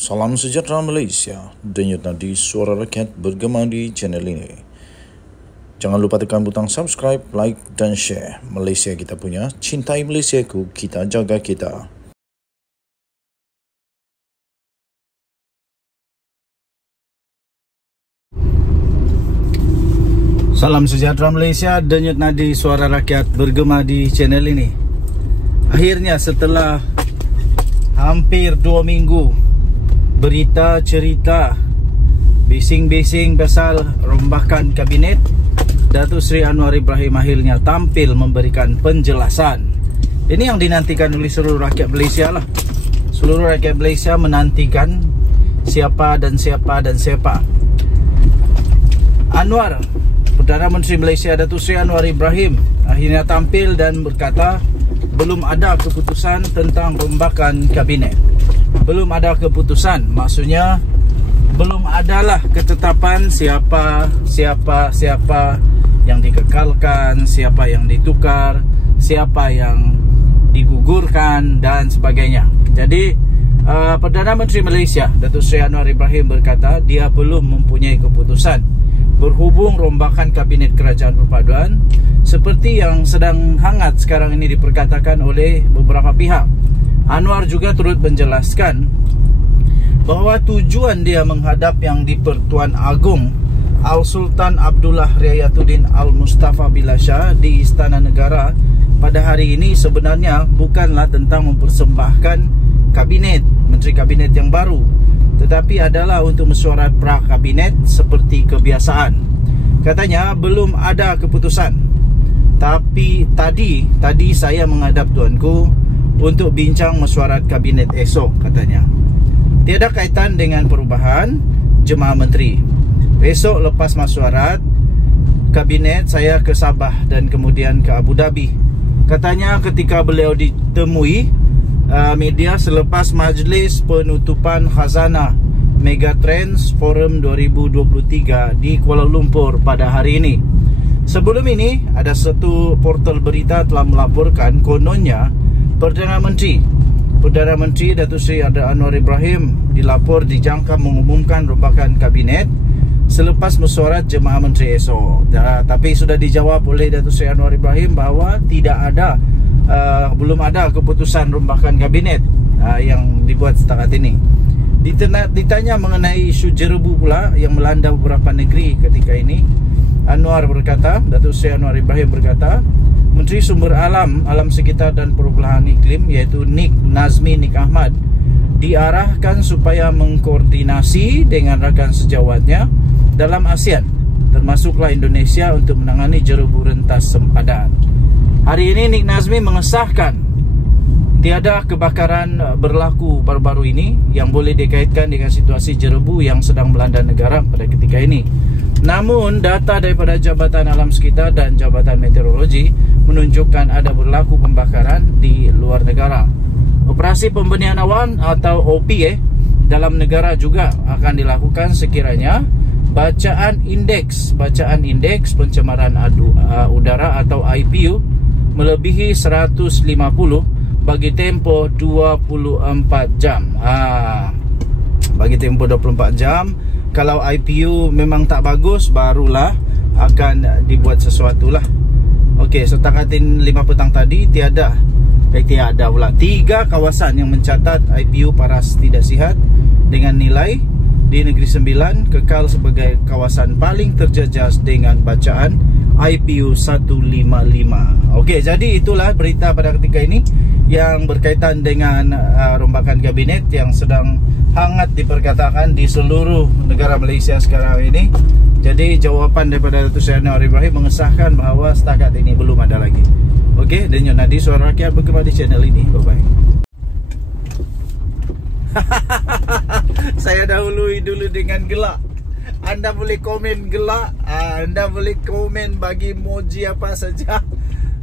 Salam sejahtera Malaysia, denyut nadi suara rakyat bergema di channel ini. Jangan lupa tekan butang subscribe, like dan share. Malaysia kita punya, cintai Malaysiaku, kita jaga kita. Salam sejahtera Malaysia, denyut nadi suara rakyat bergema di channel ini. Akhirnya setelah hampir 2 minggu berita, cerita, bising-bising pasal rombakan kabinet, Datuk Seri Anwar Ibrahim akhirnya tampil memberikan penjelasan. Ini yang dinantikan oleh seluruh rakyat Malaysia lah. Seluruh rakyat Malaysia menantikan siapa dan siapa dan siapa. Anwar, Perdana Menteri Malaysia Datuk Seri Anwar Ibrahim akhirnya tampil dan berkata belum ada keputusan tentang rombakan kabinet. Belum ada keputusan, maksudnya belum adalah ketetapan siapa yang dikekalkan, siapa yang ditukar, siapa yang digugurkan dan sebagainya. Jadi Perdana Menteri Malaysia Datuk Seri Anwar Ibrahim berkata dia belum mempunyai keputusan berhubung rombakan kabinet kerajaan perpaduan seperti yang sedang hangat sekarang ini diperkatakan oleh beberapa pihak. Anwar juga turut menjelaskan bahawa tujuan dia menghadap Yang di-Pertuan Agong Al-Sultan Abdullah Riayatuddin Al-Mustafa Billah Shah di Istana Negara pada hari ini sebenarnya bukanlah tentang mempersembahkan kabinet, menteri kabinet yang baru, tetapi adalah untuk mesyuarat pra-kabinet seperti kebiasaan. Katanya belum ada keputusan, tapi tadi saya menghadap tuanku untuk bincang mesyuarat kabinet esok, katanya. Tiada kaitan dengan perubahan jemaah menteri. Esok lepas mesyuarat kabinet saya ke Sabah dan kemudian ke Abu Dhabi. Katanya ketika beliau ditemui media selepas majlis penutupan khazanah Megatrends Forum 2023 di Kuala Lumpur pada hari ini. Sebelum ini ada satu portal berita telah melaporkan kononnya Perdana Menteri Datuk Seri Anwar Ibrahim dijangka mengumumkan rombakan kabinet selepas mesyuarat jemaah menteri esok. Tapi sudah dijawab oleh Datuk Seri Anwar Ibrahim bahawa belum ada keputusan rombakan kabinet yang dibuat setakat ini. Ditanya mengenai isu jerebu pula yang melanda beberapa negeri ketika ini, Datuk Seri Anwar Ibrahim berkata, Menteri Sumber Alam Sekitar dan Perubahan Iklim iaitu Nik Ahmad diarahkan supaya mengkoordinasi dengan rakan sejawatnya dalam ASEAN, termasuklah Indonesia, untuk menangani jerebu rentas sempadan. Hari ini Nik Nazmi mengesahkan tiada kebakaran berlaku baru-baru ini yang boleh dikaitkan dengan situasi jerebu yang sedang melanda negara pada ketika ini. Namun data daripada Jabatan Alam Sekitar dan Jabatan Meteorologi menunjukkan ada berlaku pembakaran di luar negara. Operasi pembenihan awan atau OP dalam negara juga akan dilakukan sekiranya bacaan indeks pencemaran udara atau IPU melebihi 150 bagi tempoh 24 jam. Bagi tempoh 24 jam. Kalau IPU memang tak bagus, barulah akan dibuat sesuatu lah. Okey, setakatin 5 petang tadi tiada pula 3 kawasan yang mencatat IPU paras tidak sihat dengan nilai di Negeri Sembilan kekal sebagai kawasan paling terjejas dengan bacaan IPU 155. Okey, jadi itulah berita pada ketika ini yang berkaitan dengan rombakan kabinet yang sedang hangat diperkatakan di seluruh negara Malaysia sekarang ini. Jadi jawapan daripada Datuk Seri Anwar Ibrahim mengesahkan bahawa setakat ini belum ada lagi. Okey, denyut nadi suara rakyat bergema di channel ini. Bye-bye. Saya dahului dulu dengan gelak. Anda boleh komen gelak, Anda boleh komen bagi emoji apa saja.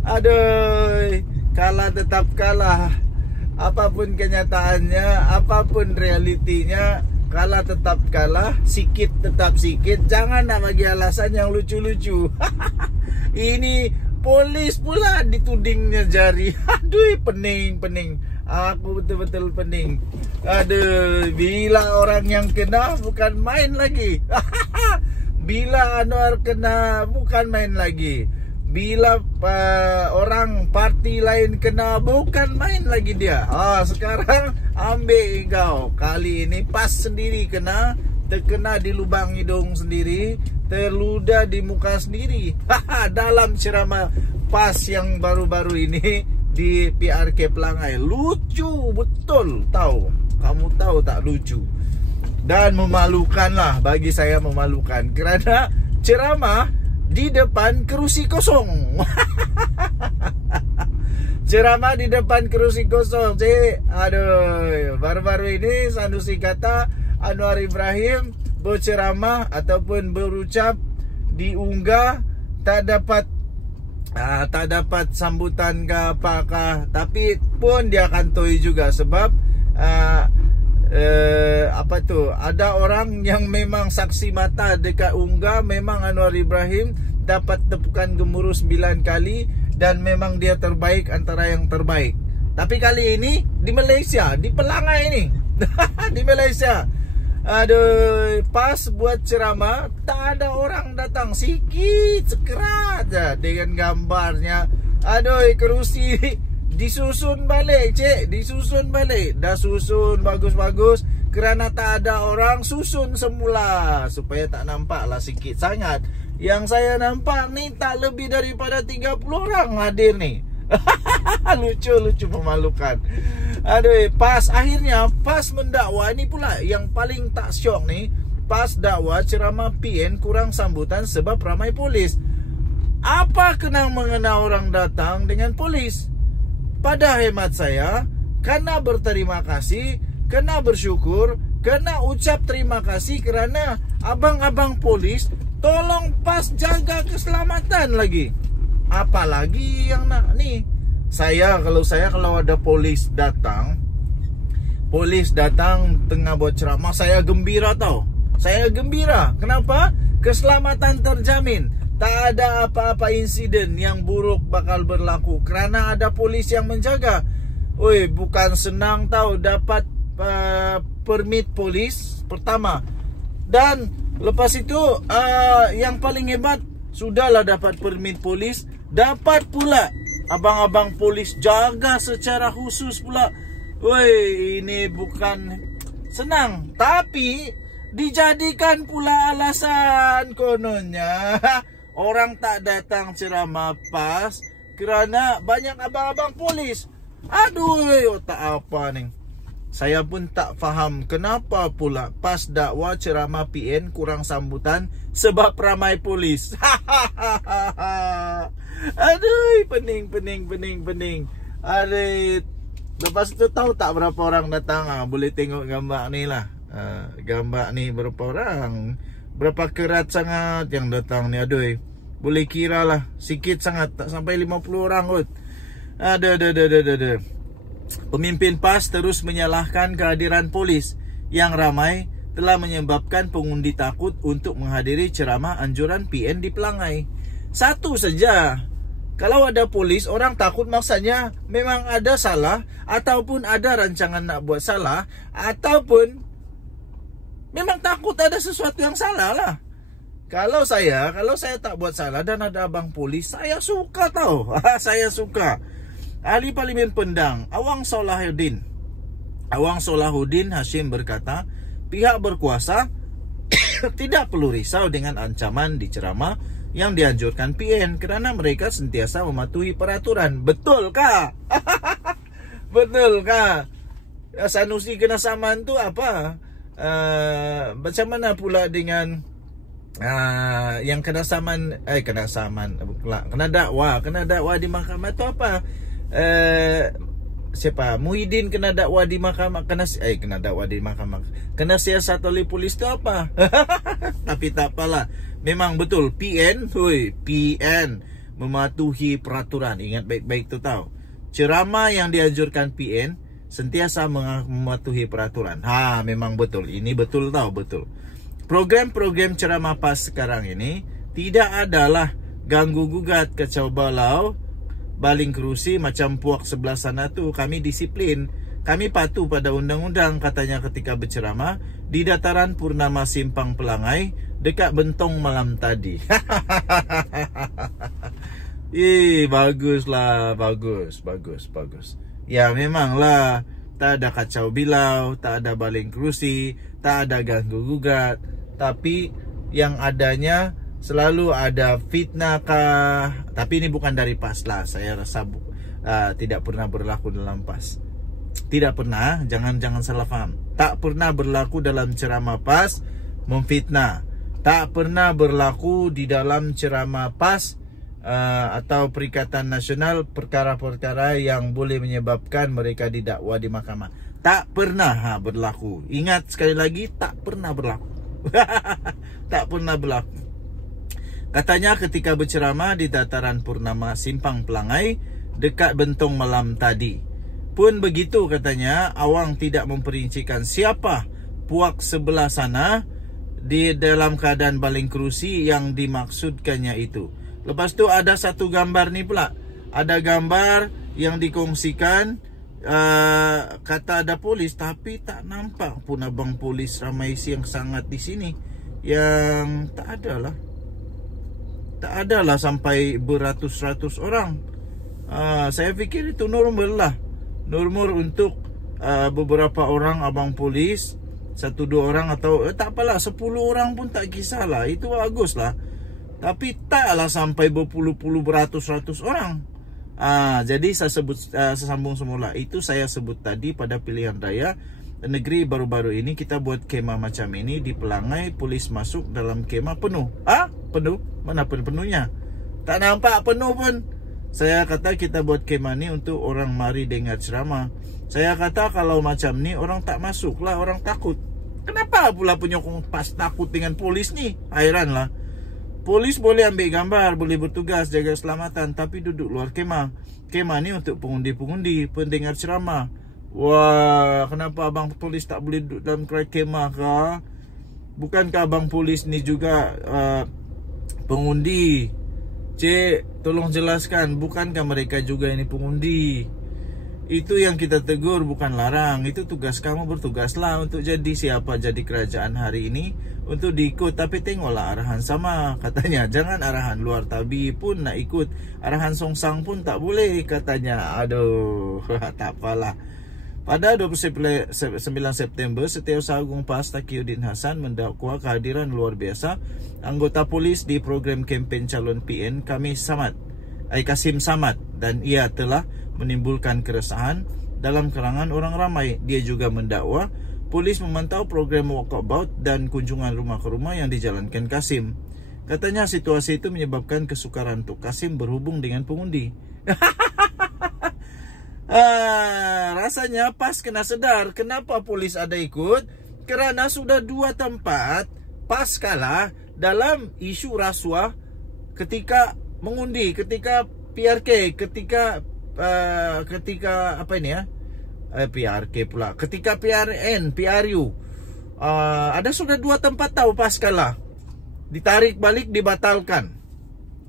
Aduh, kalah tetap kalah. Apapun kenyataannya, apapun realitinya, kalah tetap kalah, sikit tetap sikit. Jangan nak bagi alasan yang lucu-lucu. Ini polis pula ditudingnya jari. Aduh, pening. Aku betul-betul pening. Aduh, bila orang yang kena bukan main lagi. Bila Anwar kena bukan main lagi. Bila orang parti lain kena bukan main lagi dia. Sekarang ambil kau. Kali ini PAS sendiri kena, terkena di lubang hidung sendiri, terludah di muka sendiri. Dalam ceramah PAS yang baru-baru ini di PRK Pelangai. Lucu betul, tahu. Kamu tahu tak lucu? Dan memalukan lah, bagi saya memalukan, kerana ceramah di depan kerusi kosong. Ceramah di depan kerusi kosong. Aduh, baru-baru ini Sanusi kata Anwar Ibrahim berceramah ataupun berucap diunggah tak dapat sambutan ke apakah, tapi pun dia akan toy juga sebab ada orang yang memang saksi mata dekat unggah. Memang Anwar Ibrahim dapat tepukan gemuruh 9 kali dan memang dia terbaik antara yang terbaik. Tapi kali ini di Malaysia, di Pelangai ini. Di Malaysia, aduh, PAS buat ceramah, tak ada orang datang, sikit sekerat aja dengan gambarnya. Aduh, kerusi disusun balik, cik, disusun balik. Dah susun bagus-bagus, kerana tak ada orang, susun semula supaya tak nampak lah sikit sangat. Yang saya nampak ni tak lebih daripada 30 orang hadir ni. Lucu memalukan. Aduh, PAS akhirnya PAS mendakwa ni pula yang paling tak syok ni. PAS dakwa ceramah PN kurang sambutan sebab ramai polis. Apa kena mengena orang datang dengan polis? Pada hemat saya, kena berterima kasih, kena bersyukur, kena ucap terima kasih kerana abang-abang polis tolong PAS jaga keselamatan lagi. Apalagi yang nak ni. Kalau ada polis datang tengah buat ceramah, saya gembira tau. Saya gembira. Kenapa? Keselamatan terjamin. Tak ada apa-apa insiden yang buruk bakal berlaku kerana ada polis yang menjaga. Oi, bukan senang tau dapat permit polis pertama. Dan lepas itu yang paling hebat, sudahlah dapat permit polis, dapat pula abang-abang polis jaga secara khusus pula. Woi, ini bukan senang, tapi dijadikan pula alasan kononnya orang tak datang ceramah PAS kerana banyak abang-abang polis. Aduh, tak apa ni. Saya pun tak faham kenapa pula PAS dakwa ceramah PN kurang sambutan sebab ramai polis. Aduh, pening. Aduh, lepas itu tahu tak berapa orang datang? Boleh tengok gambar ni lah. Gambar ni berapa orang, berapa kerat sangat yang datang ni. Aduh, boleh kira lah, sikit sangat, tak sampai 50 orang kot. Aduh. Pemimpin PAS terus menyalahkan kehadiran polis yang ramai telah menyebabkan pengundi takut untuk menghadiri ceramah anjuran PN di Pelangai. Satu saja, kalau ada polis, orang takut maksudnya memang ada salah, ataupun ada rancangan nak buat salah, ataupun memang takut ada sesuatu yang salah lah. Kalau saya tak buat salah dan ada abang polis, saya suka tau. Saya suka. Ahli Parlimen Pendang Awang Salahuddin Hashim berkata, pihak berkuasa tidak perlu risau dengan ancaman di ceramah yang dianjurkan PN kerana mereka sentiasa mematuhi peraturan. Betulkah? Betulkah? Sanusi kena saman tu apa? Macam mana pula dengan yang kena dakwa di mahkamah tu apa? Siapa? Muhyiddin kena dakwa di mahkamah, kena siasat oleh polis tu apa? Tapi tak apalah. Memang betul PN mematuhi peraturan. Ingat baik-baik tu tahu. Ceramah yang dianjurkan PN sentiasa mematuhi peraturan. Memang betul. Ini betul tahu, betul. Program-program ceramah PAS sekarang ini tidak adalah ganggu gugat, kacau balau, baling kerusi macam puak sebelah sana tu, kami disiplin. Kami patuh pada undang-undang, katanya ketika berceramah di dataran Purnama Simpang Pelangai dekat Bentong malam tadi. Baguslah, bagus. Ya memanglah, tak ada kacau bilau, tak ada baling kerusi, tak ada ganggu gugat, tapi yang adanya selalu ada fitnah kah. Tapi ini bukan dari PAS lah, saya rasa tidak pernah berlaku dalam PAS. Tidak pernah, jangan salah faham. Tak pernah berlaku dalam ceramah PAS memfitnah. Tak pernah berlaku di dalam ceramah PAS atau Perikatan Nasional perkara-perkara yang boleh menyebabkan mereka didakwa di mahkamah. Tak pernah berlaku. Ingat sekali lagi, tak pernah berlaku. Tak pernah berlaku. Katanya ketika berceramah di dataran Purnama Simpang Pelangai dekat Bentong malam tadi. Pun begitu katanya, awang tidak memperincikan siapa puak sebelah sana di dalam keadaan baling kerusi yang dimaksudkannya itu. Lepas tu ada satu gambar ni pula. Ada gambar yang dikongsikan, kata ada polis, tapi tak nampak pun abang polis ramai yang sangat di sini. Yang tak adalah sampai beratus-ratus orang. Saya fikir itu normal lah. Normal untuk beberapa orang abang polis, 1-2 orang atau tak apalah, 10 orang pun tak kisahlah. Itu bagus lah. Tapi taklah sampai berpuluh-puluh, beratus-ratus orang. Jadi saya sambung semula. Itu saya sebut tadi pada pilihan raya negeri baru-baru ini kita buat kemah macam ini di Pelangai, polis masuk dalam kemah penuh. Penuh? Mana penuhnya? Tak nampak penuh pun. Saya kata kita buat kemah ni untuk orang mari dengar ceramah. Saya kata kalau macam ni orang tak masuk lah, orang takut. Kenapa pula penyokong PAS takut dengan polis ni? Hairan lah. Polis boleh ambil gambar, boleh bertugas jaga keselamatan, tapi duduk luar kemah. Kemah ni untuk pengundi-pengundi, pendengar ceramah. Wah, kenapa abang polis tak boleh duduk dalam kemah kah? Bukankah abang polis ni juga pengundi? Cik, tolong jelaskan, bukankah mereka juga ini pengundi? Itu yang kita tegur, bukan larang. Itu tugas kamu, bertugaslah untuk jadi siapa jadi kerajaan hari ini, untuk diikut. Tapi tengoklah arahan sama, katanya. Jangan arahan luar tabi pun nak ikut, arahan songsang pun tak boleh, katanya. Aduh, tak apalah. Pada 29 September, Setiausaha Agung PAS Taqiyuddin Hasan mendakwa kehadiran luar biasa anggota polis di program kempen calon PN Kasim Samad, dan ia telah menimbulkan keresahan dalam kalangan orang ramai. Dia juga mendakwa polis memantau program walkabout dan kunjungan rumah ke rumah yang dijalankan Kasim. Katanya situasi itu menyebabkan kesukaran untuk Kasim berhubung dengan pengundi. Rasanya PAS kena sedar kenapa polis ada ikut, kerana sudah 2 tempat PAS kalah dalam isu rasuah ketika mengundi, ketika PRK, ketika apa ini ya? PRK pula. Ketika PRN, PRU. Ada sudah 2 tempat tahu PAS kalah. Ditarik balik, dibatalkan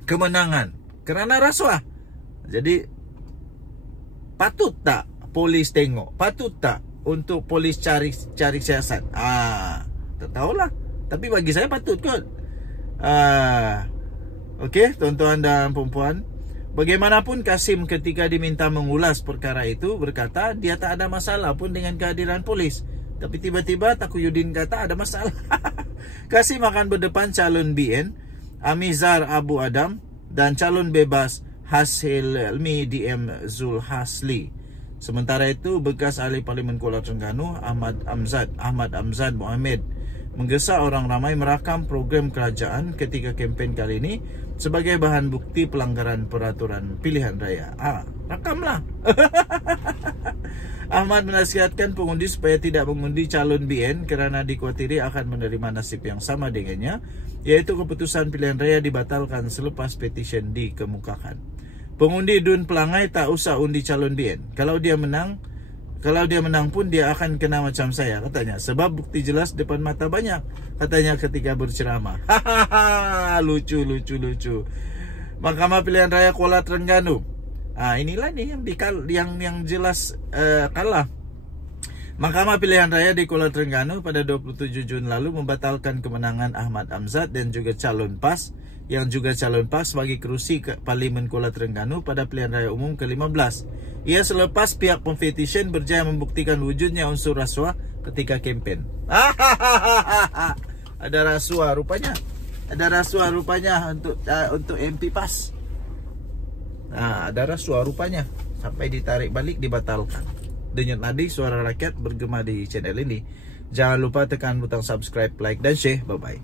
kemenangan kerana rasuah. Jadi patut tak polis tengok? Patut tak untuk polis cari siasat? Tak tahulah. Tapi bagi saya patut kot. Okey, tuan-tuan dan puan-puan, bagaimanapun Kasim ketika diminta mengulas perkara itu berkata dia tak ada masalah pun dengan kehadiran polis. Tapi tiba-tiba Taqiyuddin kata ada masalah. Kasim akan berdepan calon BN Amizar Abu Adam dan calon bebas Hasil Elmi DM Zul Hasli. Sementara itu, bekas ahli Parlimen Kuala Terengganu Ahmad Amzad Mohamed menggesa orang ramai merakam program kerajaan ketika kempen kali ini sebagai bahan bukti pelanggaran peraturan pilihan raya. Rakamlah. Ahmad menasihatkan pengundi supaya tidak mengundi calon BN kerana dikhawatiri akan menerima nasib yang sama dengannya, yaitu keputusan pilihan raya dibatalkan selepas petisyen dikemukakan. Pengundi Dun Pelangai tak usah undi calon BN. Kalau dia menang pun dia akan kena macam saya, katanya. Sebab bukti jelas depan mata banyak, katanya ketika berceramah. Lucu. Mahkamah Pilihan Raya Kuala Terengganu Inilah nih yang jelas kalah. Mahkamah Pilihan Raya di Kuala Terengganu pada 27 Jun lalu membatalkan kemenangan Ahmad Amzad dan juga calon PAS yang juga calon PAS bagi kerusi Parlimen Kuala Terengganu pada pilihan raya umum ke-15. Ia selepas pihak competition berjaya membuktikan wujudnya unsur rasuah ketika kempen. Ada rasuah rupanya. Ada rasuah rupanya untuk MP PAS. Ada rasuah rupanya. Sampai ditarik balik, dibatalkan. Denyut nadi suara rakyat bergema di channel ini. Jangan lupa tekan butang subscribe, like dan share. Bye bye.